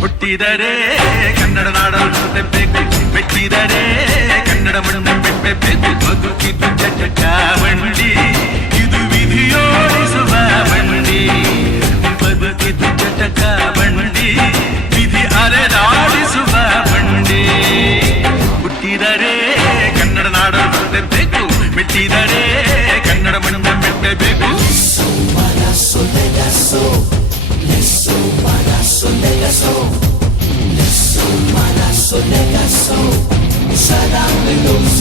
ಹುಟ್ಟಿದರೆ ಕನ್ನಡ ನಾಡಲು ಹುಟ್ಟಬೇಕು, ಮೆಟ್ಟಿದರೆ ಕನ್ನಡ ಮಣ್ಣು ಬಿಟ್ಟಬೇಕು. ಬದುಕಿದು ಜಟಕ ಬಂಡಿ, ಇದು ವಿಧಿಯೋಡಿಸುವ ಬಂಡಿ. ಬದುಕಿದು ಜಟಕ ಬಂಡಿ, ವಿಧಿ ಅರೆದಾಡಿಸುವ ಬಂಡಿ. ಹುಟ್ಟಿದರೆ ಕನ್ನಡ ನಾಡಲು ಹುಟ್ಟಬೇಕು, ಮೆಟ್ಟಿದರೆ ಕನ್ನಡ ಮಣ್ಣು ಬಿಟ್ಟಬೇಕು. Sarang